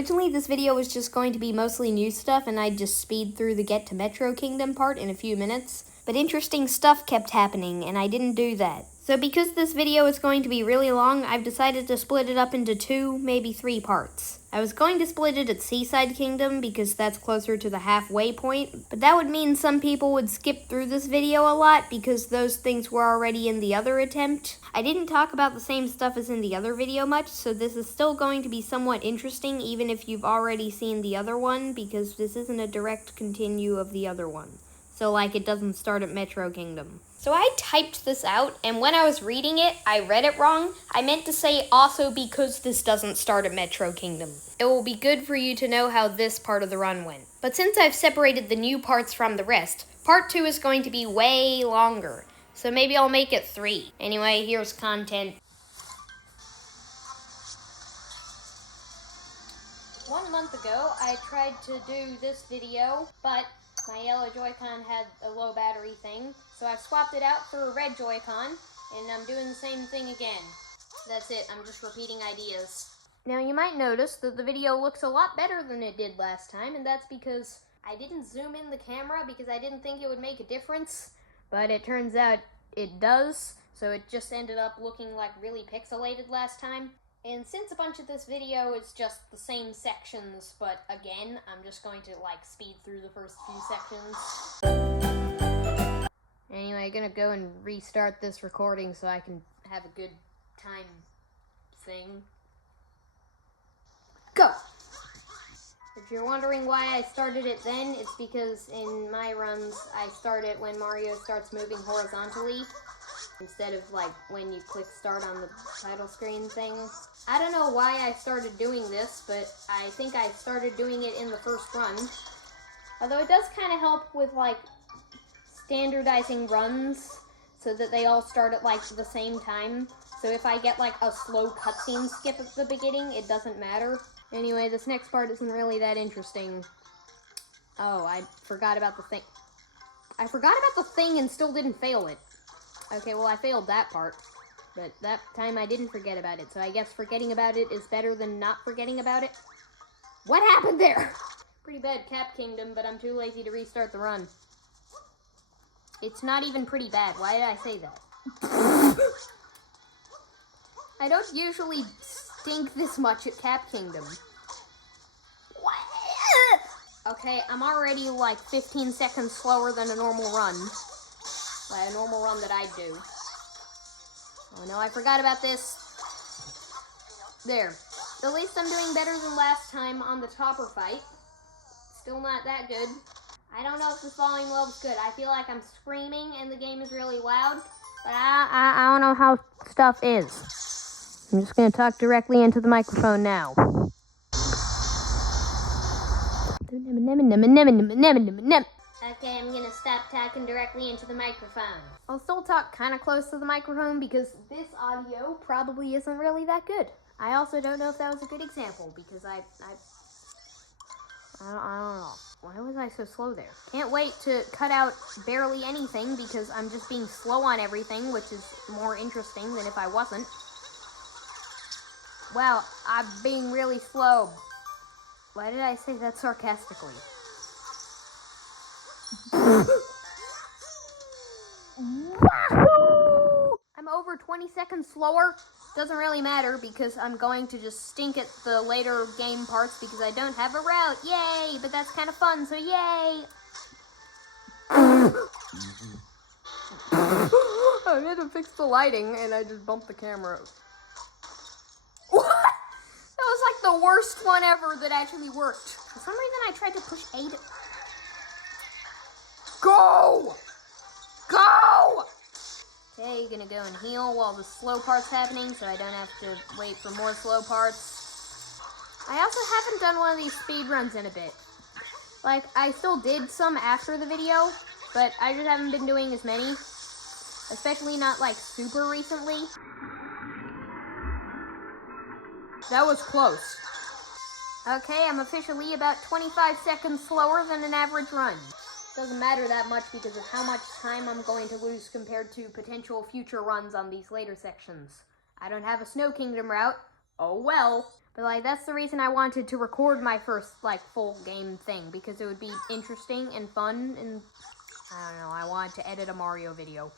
Originally, this video was just going to be mostly new stuff, and I'd just speed through the Get to Metro Kingdom part in a few minutes. But interesting stuff kept happening, and I didn't do that. So because this video is going to be really long, I've decided to split it up into 2, maybe 3 parts. I was going to split it at Seaside Kingdom because that's closer to the halfway point, but that would mean some people would skip through this video a lot because those things were already in the other attempt. I didn't talk about the same stuff as in the other video much, so this is still going to be somewhat interesting even if you've already seen the other one, because this isn't a direct continue of the other one. So like it doesn't start at Metro Kingdom. So I typed this out, and when I was reading it, I read it wrong. I meant to say also because this doesn't start at Metro Kingdom. It will be good for you to know how this part of the run went. But since I've separated the new parts from the rest, part 2 is going to be way longer. So maybe I'll make it 3. Anyway, here's content. 1 month ago, I tried to do this video, but my yellow Joy-Con had a low battery thing, so I've swapped it out for a red Joy-Con, and I'm doing the same thing again. That's it, I'm just repeating ideas. Now you might notice that the video looks a lot better than it did last time, and that's because I didn't zoom in the camera because I didn't think it would make a difference, but it turns out it does, so it just ended up looking like really pixelated last time. And since a bunch of this video is just the same sections, but again, I'm just going to like speed through the first few sections. Anyway, I'm gonna go and restart this recording so I can have a good time thing. Go! If you're wondering why I started it then, it's because in my runs, I start it when Mario starts moving horizontally, instead of like when you click start on the title screen thing. I don't know why I started doing this, but I think I started doing it in the first run. Although it does kind of help with like standardizing runs so that they all start at like the same time. So if I get like a slow cutscene skip at the beginning, it doesn't matter. Anyway, this next part isn't really that interesting. Oh, I forgot about the thing. I forgot about the thing and still didn't fail it. Okay, well, I failed that part, but that time I didn't forget about it, so I guess forgetting about it is better than not forgetting about it. What happened there? Pretty bad Cap Kingdom, but I'm too lazy to restart the run. It's not even pretty bad. Why did I say that? I don't usually stink this much at Cap Kingdom. What? Okay, I'm already like 15 seconds slower than a normal run. Like a normal run that I'd do. Oh no, I forgot about this. There. At least I'm doing better than last time on the topper fight. Still not that good. I don't know if this volume level's good. I feel like I'm screaming and the game is really loud. But I don't know how stuff is. I'm just going to talk directly into the microphone now. Okay, I'm gonna stop talking directly into the microphone. I'll still talk kind of close to the microphone because this audio probably isn't really that good. I also don't know if that was a good example because I don't know. Why was I so slow there? Can't wait to cut out barely anything because I'm just being slow on everything, which is more interesting than if I wasn't. Wow, I'm being really slow. Why did I say that sarcastically? I'm over 20 seconds slower. Doesn't really matter because I'm going to just stink at the later game parts because I don't have a route. Yay! But that's kind of fun, so yay! I had to fix the lighting and I just bumped the camera. What? That was like the worst one ever that actually worked. For some reason I tried to push A to... Go! Go! Okay, gonna go and heal while the slow part's happening so I don't have to wait for more slow parts. I also haven't done one of these speedruns in a bit. Like, I still did some after the video, but I just haven't been doing as many. Especially not, like, super recently. That was close. Okay, I'm officially about 25 seconds slower than an average run. Doesn't matter that much because of how much time I'm going to lose compared to potential future runs on these later sections. I don't have a Snow Kingdom route. Oh well. But, like, that's the reason I wanted to record my first, like, full game thing, because it would be interesting and fun, and, I don't know, I wanted to edit a Mario video.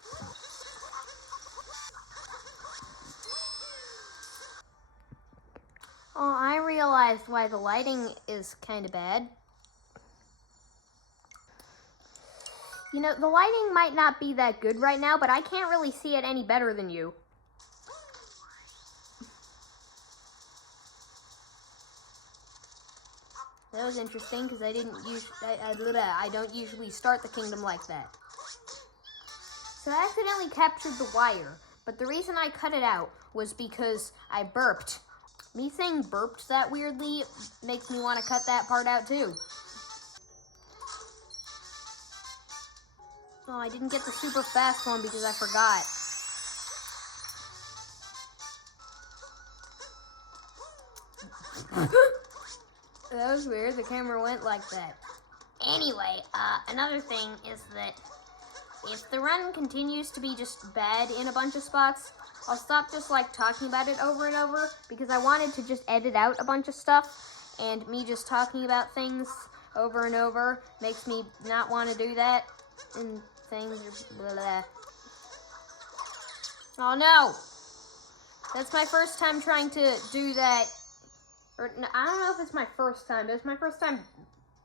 Oh, I realized why the lighting is kind of bad. You know, the lighting might not be that good right now, but I can't really see it any better than you. That was interesting because I don't usually start the kingdom like that. So I accidentally captured the wire, but the reason I cut it out was because I burped. Me saying burped that weirdly makes me want to cut that part out too. Oh, I didn't get the super fast one because I forgot. That was weird, the camera went like that. Anyway, another thing is that if the run continues to be just bad in a bunch of spots, I'll stop just like talking about it over and over because I wanted to just edit out a bunch of stuff, and me just talking about things over and over makes me not want to do that, and things are blah, blah. Oh no! That's my first time trying to do that. Or, I don't know if it's my first time, but it's my first time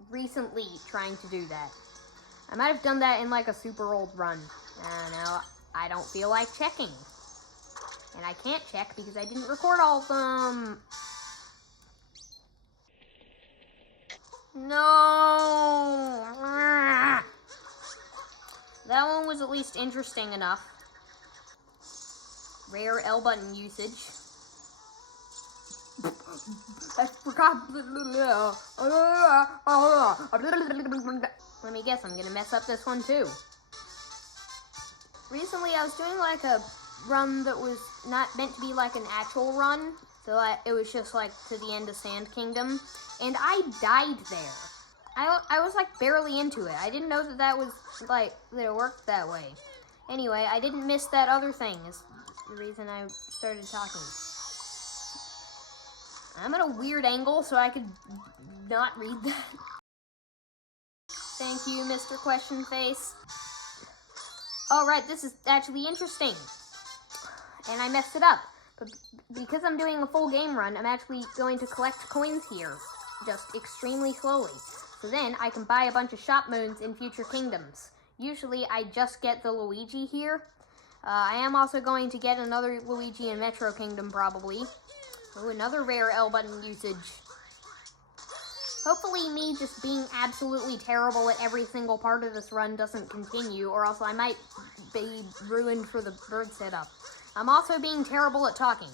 recently trying to do that. I might have done that in like a super old run. I don't know. I don't feel like checking. And I can't check because I didn't record all of them. No! That one was at least interesting enough. Rare L button usage. I forgot. Let me guess, I'm gonna mess up this one too. Recently, I was doing like a run that was not meant to be like an actual run. So it was just like to the end of Sand Kingdom. And I died there. I was like barely into it. I didn't know that was like, that it worked that way. Anyway, I didn't miss that other thing is the reason I started talking. I'm at a weird angle so I could not read that. Thank you, Mr. Question Face. Alright, this is actually interesting. And I messed it up. But because I'm doing a full game run, I'm actually going to collect coins here. Just extremely slowly. So then I can buy a bunch of shop moons in future kingdoms. Usually I just get the Luigi here. I am also going to get another Luigi in Metro Kingdom probably. Oh, another rare L button usage. Hopefully me just being absolutely terrible at every single part of this run doesn't continue, or else I might be ruined for the bird setup. I'm also being terrible at talking.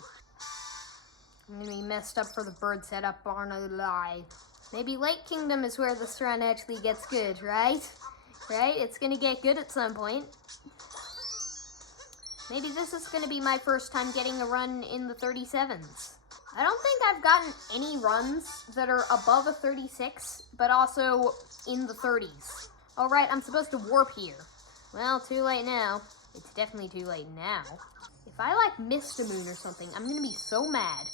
I'm gonna be messed up for the bird setup, aren't I? Maybe Lake Kingdom is where this run actually gets good, right? Right? It's gonna get good at some point. Maybe this is gonna be my first time getting a run in the 37s. I don't think I've gotten any runs that are above a 36, but also in the 30s. Oh, right, I'm supposed to warp here. Well, too late now. It's definitely too late now. If I, like, missed a moon or something, I'm gonna be so mad.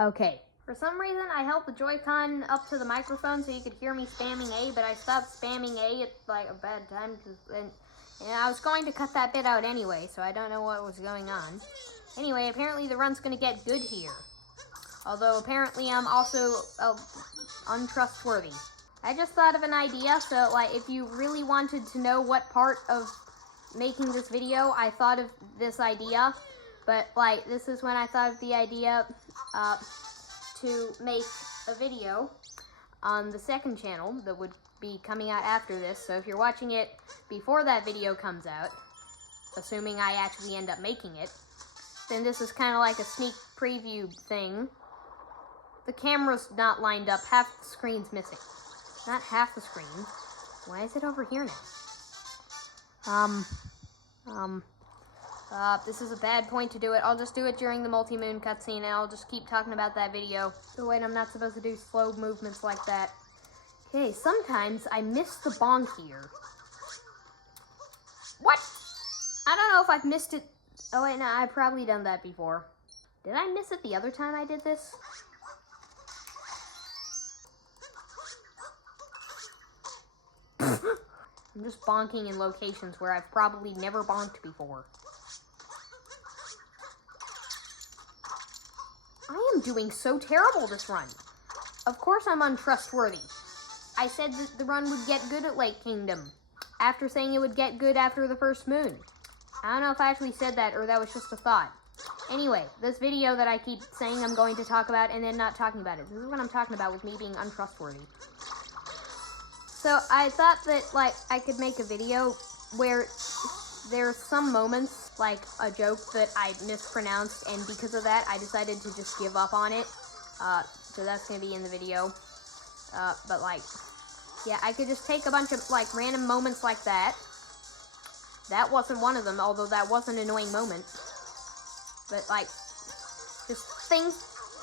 Okay. For some reason, I held the Joy-Con up to the microphone so you could hear me spamming A, but I stopped spamming A at, like, a bad time, and I was going to cut that bit out anyway, so I don't know what was going on. Anyway, apparently the run's gonna get good here. Although apparently I'm also untrustworthy. I just thought of an idea, so like if you really wanted to know what part of making this video I thought of this idea, but like this is when I thought of the idea to make a video on the second channel that would be coming out after this. So if you're watching it before that video comes out, assuming I actually end up making it, then this is kind of like a sneak preview thing. The camera's not lined up. Half the screen's missing. Not half the screen. Why is it over here now? This is a bad point to do it. I'll just do it during the multi-moon cutscene, and I'll just keep talking about that video. Oh, wait, I'm not supposed to do slow movements like that. Okay, sometimes I miss the bonk here. What? I don't know if I've missed it. Oh, wait, no, I've probably done that before. Did I miss it the other time I did this? I'm just bonking in locations where I've probably never bonked before. I am doing so terrible this run. Of course I'm untrustworthy. I said that the run would get good at Lake Kingdom, after saying it would get good after the first moon. I don't know if I actually said that or that was just a thought. Anyway, this video that I keep saying I'm going to talk about and then not talking about it. This is what I'm talking about with me being untrustworthy. So I thought that, like, I could make a video where there's some moments, like a joke that I mispronounced, and because of that, I decided to just give up on it. So that's going to be in the video. But, like, yeah, I could just take a bunch of, like, random moments like that. That wasn't one of them, although that was an annoying moment. But, like, just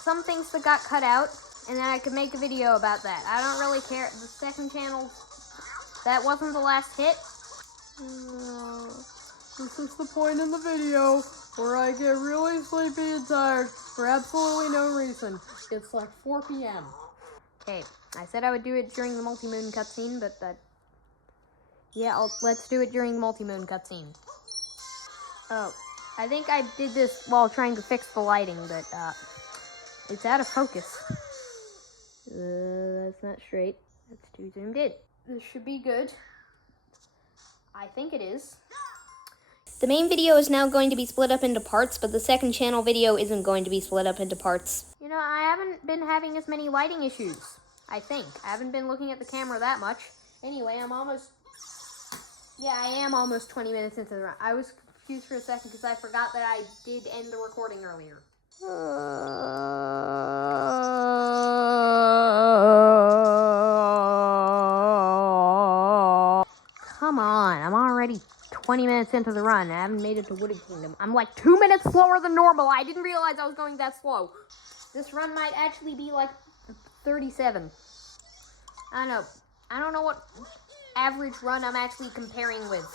some things that got cut out, and then I could make a video about that. I don't really care. The second channel, that wasn't the last hit. This is the point in the video where I get really sleepy and tired for absolutely no reason. It's like 4 p.m. Okay, I said I would do it during the multi-moon cutscene, but yeah, let's do it during the multi-moon cutscene. Oh, I think I did this while trying to fix the lighting, but it's out of focus. That's not straight. That's too zoomed in. This should be good. I think it is. The main video is now going to be split up into parts, but the second channel video isn't going to be split up into parts. You know, I haven't been having as many lighting issues, I think. I haven't been looking at the camera that much. Anyway, I am almost 20 minutes into the run. I was confused for a second because I forgot that I did end the recording earlier. Come on, I'm already 20 minutes into the run. I haven't made it to Wooded Kingdom. I'm like 2 minutes slower than normal. I didn't realize I was going that slow. This run might actually be like 37. I don't know what average run I'm actually comparing with.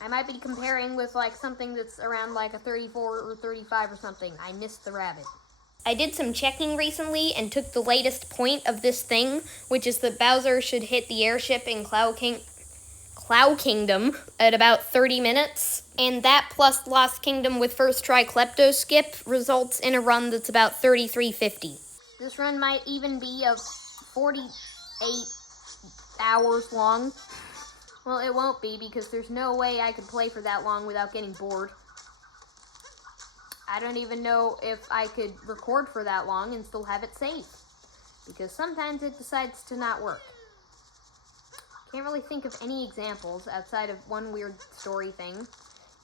I might be comparing with like something that's around like a 34 or 35 or something. I missed the rabbit. I did some checking recently and took the latest point of this thing, which is that Bowser should hit the airship in Cloud Kingdom at about 30 minutes. And that plus Lost Kingdom with first try Klepto skip results in a run that's about 33:50. This run might even be a 48 hours long. Well, it won't be because there's no way I could play for that long without getting bored. I don't even know if I could record for that long and still have it saved, because sometimes it decides to not work. Can't really think of any examples outside of one weird story thing.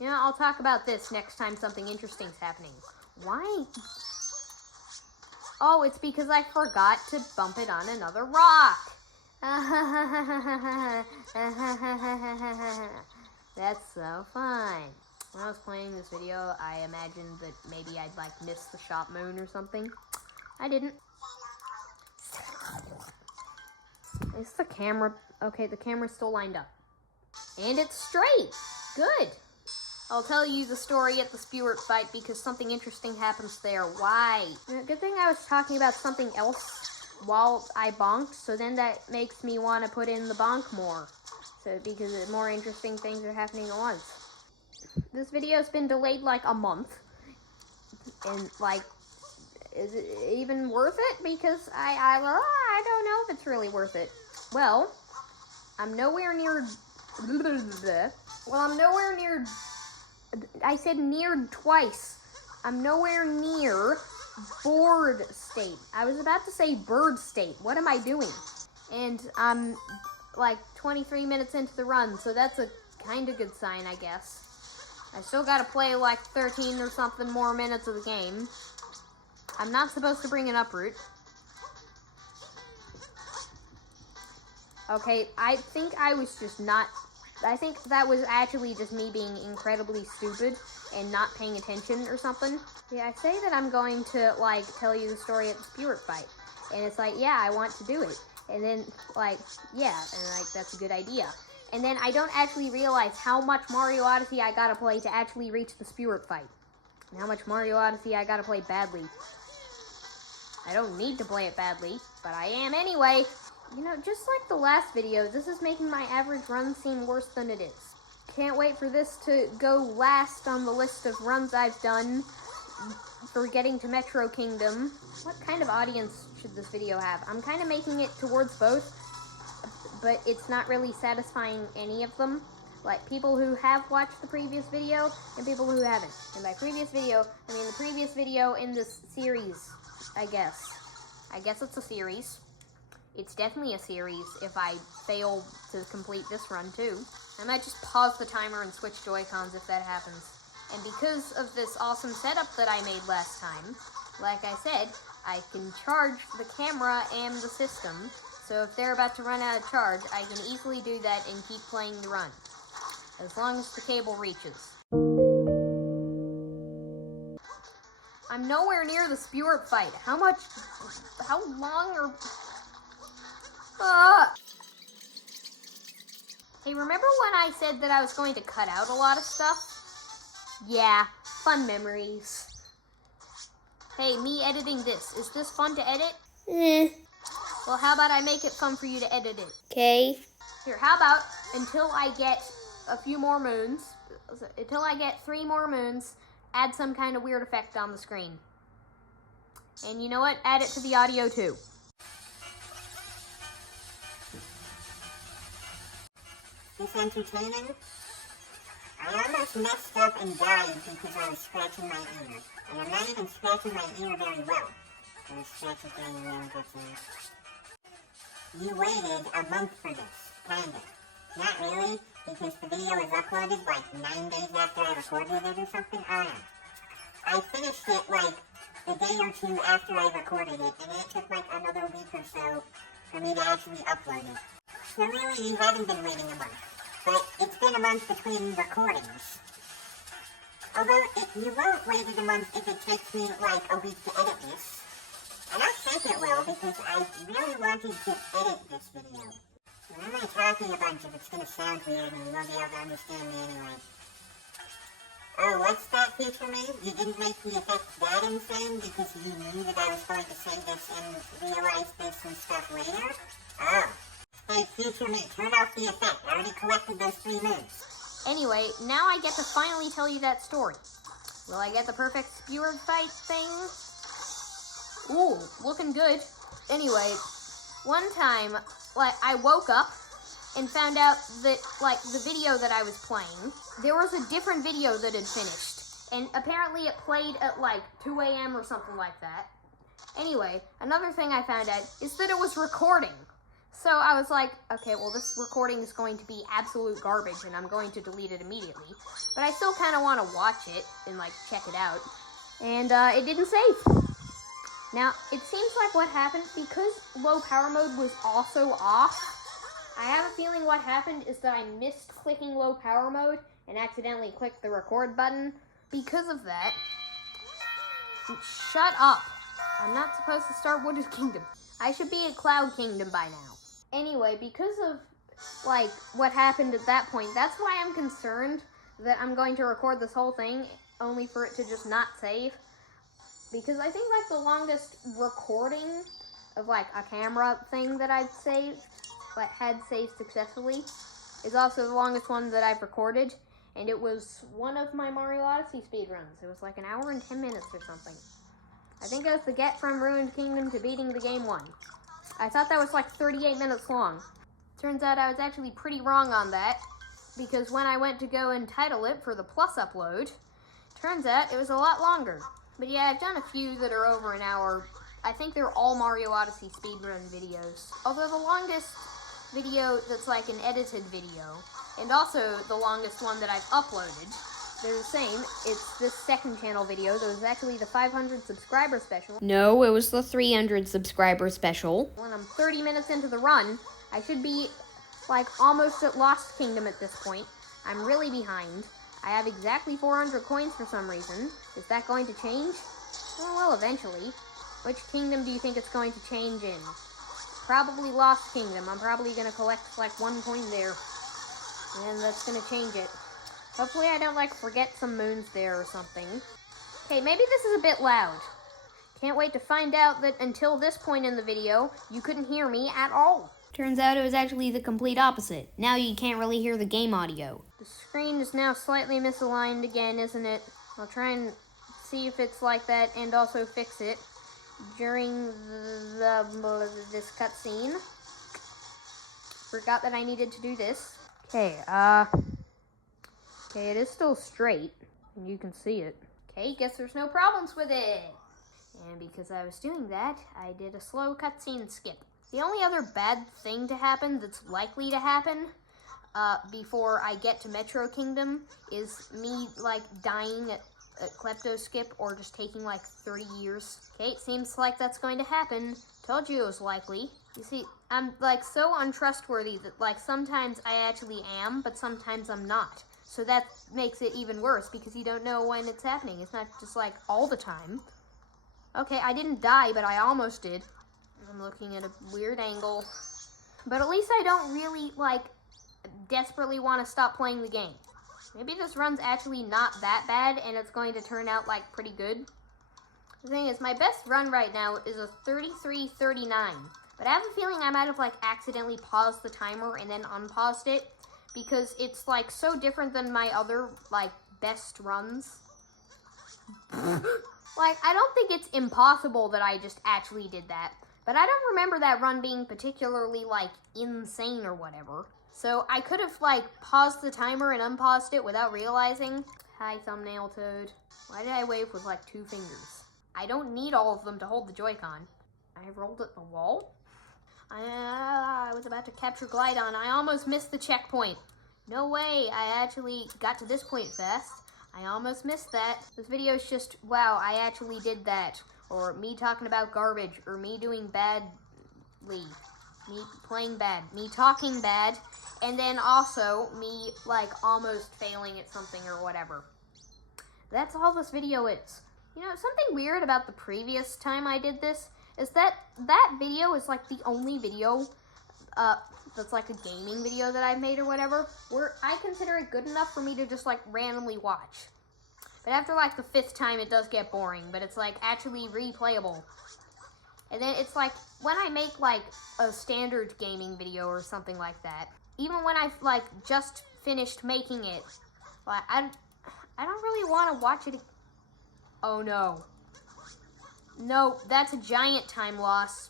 You know, I'll talk about this next time something interesting's happening. Why? Oh, it's because I forgot to bump it on another rock. That's so fun. When I was playing this video, I imagined that maybe I'd like miss the shop moon or something. I didn't. Is the camera... Okay, the camera's still lined up. And it's straight. Good. I'll tell you the story at the Spewart fight because something interesting happens there. Why? Good thing I was talking about something else while I bonked, so then that makes me want to put in the bonk more. So, because more interesting things are happening at once. This video's been delayed like a month. And, like, is it even worth it? Because I don't know if it's really worth it. Well, I'm nowhere near... Well, I'm nowhere near... I said near twice. I'm nowhere near bored state. I was about to say bird state. What am I doing? And I'm like 23 minutes into the run, so that's a kind of good sign, I guess. I still gotta play like 13 or something more minutes of the game. I'm not supposed to bring an uproot. Okay, I think I was just not... I think that was actually just me being incredibly stupid and not paying attention or something. Yeah, I say that I'm going to, like, tell you the story at the Spewart fight. And it's like, yeah, I want to do it. And then, like, yeah, and, like, that's a good idea. And then I don't actually realize how much Mario Odyssey I gotta play to actually reach the Spewart fight. And how much Mario Odyssey I gotta play badly. I don't need to play it badly, but I am anyway. You know, just like the last video, this is making my average run seem worse than it is. Can't wait for this to go last on the list of runs I've done for getting to Metro Kingdom. What kind of audience should this video have? I'm kind of making it towards both, but it's not really satisfying any of them. Like, people who have watched the previous video and people who haven't. And by previous video, I mean the previous video in this series, I guess. I guess it's a series. It's definitely a series if I fail to complete this run too. I might just pause the timer and switch Joy-Cons if that happens. And because of this awesome setup that I made last time, like I said, I can charge the camera and the system. So if they're about to run out of charge, I can easily do that and keep playing the run. As long as the cable reaches. I'm nowhere near the Spewer fight. How long or... Hey, remember when I said that I was going to cut out a lot of stuff? Yeah, fun memories. Hey, me editing this. Is this fun to edit? Well, how about I make it fun for you to edit it? Okay. Here, how about until I get a few more moons, until I get 3 more moons, add some kind of weird effect on the screen. And you know what? Add it to the audio too. This entertaining? I almost messed up and died because I was scratching my ear. And I'm not even scratching my ear very well. I was scratching my ear and You waited a month for this, kinda. Not really, because the video was uploaded like 9 days after I recorded it or something. I don't know. I finished it like a day or 2 after I recorded it, and it took like another week or so for me to actually upload it. So really, you haven't been waiting a month. But it's been a month between recordings. Although, you won't wait a month if it takes me like a week to edit this. And I think it will, because I really wanted to edit this video. And I'm not talking a bunch if it's gonna sound weird and you won't be able to understand me anyway. Oh, what's that feature mean? You didn't make the effect that insane because you knew that I was going to say this and realize this and stuff later? Oh. Hey, future me, turn off the effect. I already collected those 3 moves. Anyway, now I get to finally tell you that story. Will I get the perfect Spewer fight thing? Ooh, looking good. Anyway, one time, like, I woke up and found out that, like, the video that I was playing, there was a different video that had finished. And apparently it played at, like, 2 a.m. or something like that. Anyway, another thing I found out is that it was recording. So I was like, okay, well, this recording is going to be absolute garbage, and I'm going to delete it immediately. But I still kind of want to watch it and, like, check it out. And it didn't save. Now, it seems like what happened, because low power mode was also off, I have a feeling what happened is that I missed clicking low power mode and accidentally clicked the record button. Because of that, shut up. I'm not supposed to start Wooded Kingdom. I should be at Cloud Kingdom by now. Anyway, because of, like, what happened at that point, that's why I'm concerned that I'm going to record this whole thing only for it to just not save. Because I think, like, the longest recording of, like, a camera thing that I've saved, like, had saved successfully, is also the longest one that I've recorded. And it was one of my Mario Odyssey speedruns. It was like 1 hour and 10 minutes or something. I think it was the get from Ruined Kingdom to beating the game 1. I thought that was like 38 minutes long. Turns out I was actually pretty wrong on that, because when I went to go and title it for the Plus upload, turns out it was a lot longer. But yeah, I've done a few that are over an hour. I think they're all Mario Odyssey speedrun videos. Although the longest video that's like an edited video, and also the longest one that I've uploaded, they're the same. It's this second channel video. That was actually the 500 subscriber special. No, it was the 300 subscriber special. When I'm 30 minutes into the run, I should be, like, almost at Lost Kingdom at this point. I'm really behind. I have exactly 400 coins for some reason. Is that going to change? Oh, well, eventually. Which kingdom do you think it's going to change in? Probably Lost Kingdom. I'm probably going to collect, like, 1 coin there. And that's going to change it. Hopefully I don't, like, forget some moons there or something. Okay, maybe this is a bit loud. Can't wait to find out that until this point in the video, you couldn't hear me at all. Turns out it was actually the complete opposite. Now you can't really hear the game audio. The screen is now slightly misaligned again, isn't it? I'll try and see if it's like that and also fix it during this cutscene. Forgot that I needed to do this. Okay, it is still straight, and you can see it. Okay, guess there's no problems with it. And because I was doing that, I did a slow cutscene skip. The only other bad thing to happen that's likely to happen before I get to Metro Kingdom is me, like, dying at Klepto Skip or just taking, like, 30 years. Okay, it seems like that's going to happen. Told you it was likely. You see, I'm, like, so untrustworthy that, like, sometimes I actually am, but sometimes I'm not. So that makes it even worse because you don't know when it's happening. It's not just, like, all the time. Okay, I didn't die, but I almost did. I'm looking at a weird angle. But at least I don't really, like, desperately want to stop playing the game. Maybe this run's actually not that bad, and it's going to turn out, like, pretty good. The thing is, my best run right now is a 33:39. But I have a feeling I might have, like, accidentally paused the timer and then unpaused it, because it's, like, so different than my other, like, best runs. Like, I don't think it's impossible that I just actually did that. But I don't remember that run being particularly, like, insane or whatever. So I could have, like, paused the timer and unpaused it without realizing. Hi, thumbnail toad. Why did I wave with, like, 2 fingers? I don't need all of them to hold the Joy-Con. I rolled at the wall? I was about to capture Glydon. I almost missed the checkpoint. No way, I actually got to this point fast. I almost missed that. This video is just, wow, I actually did that. Or me talking about garbage, or me doing badly, me playing bad, me talking bad, and then also me, like, almost failing at something or whatever. That's all this video is. You know, something weird about the previous time I did this is that that video is, like, the only video that's, like, a gaming video that I've made or whatever, where I consider it good enough for me to just, like, randomly watch. But after, like, the 5th time, it does get boring, but it's, like, actually replayable. And then it's, like, when I make, like, a standard gaming video or something like that, even when I've, like, just finished making it, like, I don't really want to watch it. Oh, no. No, that's a giant time loss.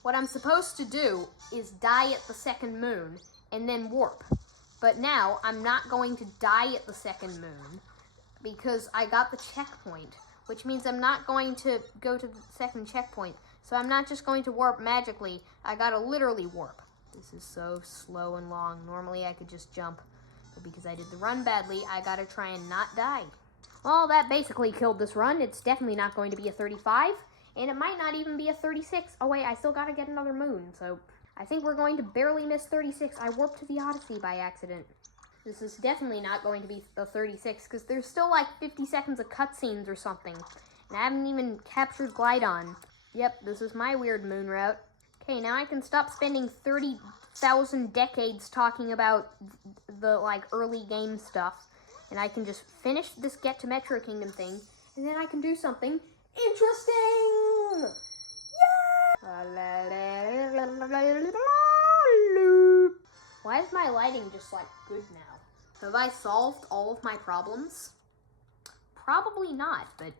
What I'm supposed to do is die at the 2nd moon and then warp. But now, I'm not going to die at the 2nd moon, because I got the checkpoint, which means I'm not going to go to the 2nd checkpoint. So I'm not just going to warp magically, I gotta literally warp. This is so slow and long. Normally I could just jump, but because I did the run badly, I gotta try and not die. Well, that basically killed this run. It's definitely not going to be a 35, and it might not even be a 36. Oh wait, I still gotta get another moon, so I think we're going to barely miss 36. I warped to the Odyssey by accident. This is definitely not going to be a 36, because there's still like 50 seconds of cutscenes or something. And I haven't even captured Glydon. Yep, this is my weird moon route. Okay, now I can stop spending 30,000 decades talking about the, like, early game stuff. And I can just finish this Get to Metro Kingdom thing, and then I can do something interesting! Why is my lighting just, like, good now? Have I solved all of my problems? Probably not, but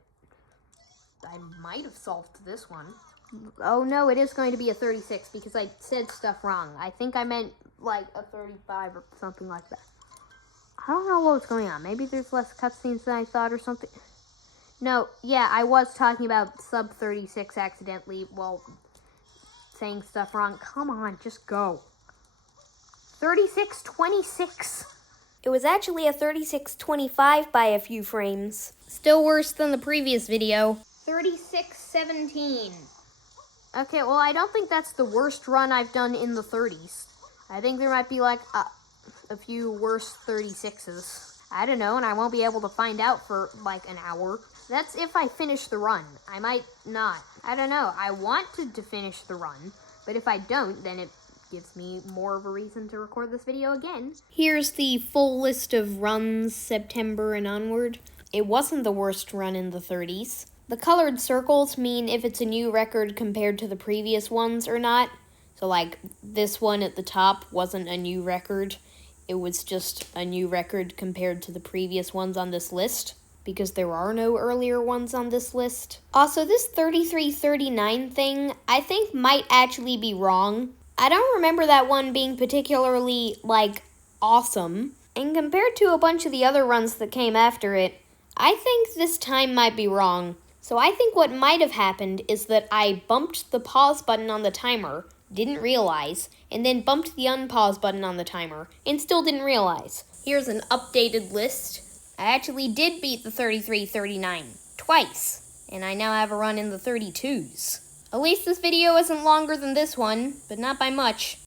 I might have solved this one. Oh no, it is going to be a 36 because I said stuff wrong. I think I meant, like, a 35 or something like that. I don't know what's going on. Maybe there's less cutscenes than I thought or something. No, yeah, I was talking about sub 36 accidentally while saying stuff wrong. Come on, just go. 36:26. It was actually a 36:25 by a few frames. Still worse than the previous video. 36:17. Okay, well, I don't think that's the worst run I've done in the 30s. I think there might be, like, a few worse 36s. I don't know, and I won't be able to find out for, like, an hour. That's if I finish the run. I might not. I don't know. I wanted to finish the run, but if I don't, then it gives me more of a reason to record this video again. Here's the full list of runs September and onward. It wasn't the worst run in the 30s. The colored circles mean if it's a new record compared to the previous ones or not. So like this one at the top wasn't a new record. It was just a new record compared to the previous ones on this list, because there are no earlier ones on this list. Also, this 3339 thing, I think might actually be wrong. I don't remember that one being particularly, like, awesome. And compared to a bunch of the other runs that came after it, I think this time might be wrong. So I think what might have happened is that I bumped the pause button on the timer, didn't realize, and then bumped the unpause button on the timer, and still didn't realize. Here's an updated list. I actually did beat the 3339 twice, and I now have a run in the 32s. At least this video isn't longer than this one, but not by much.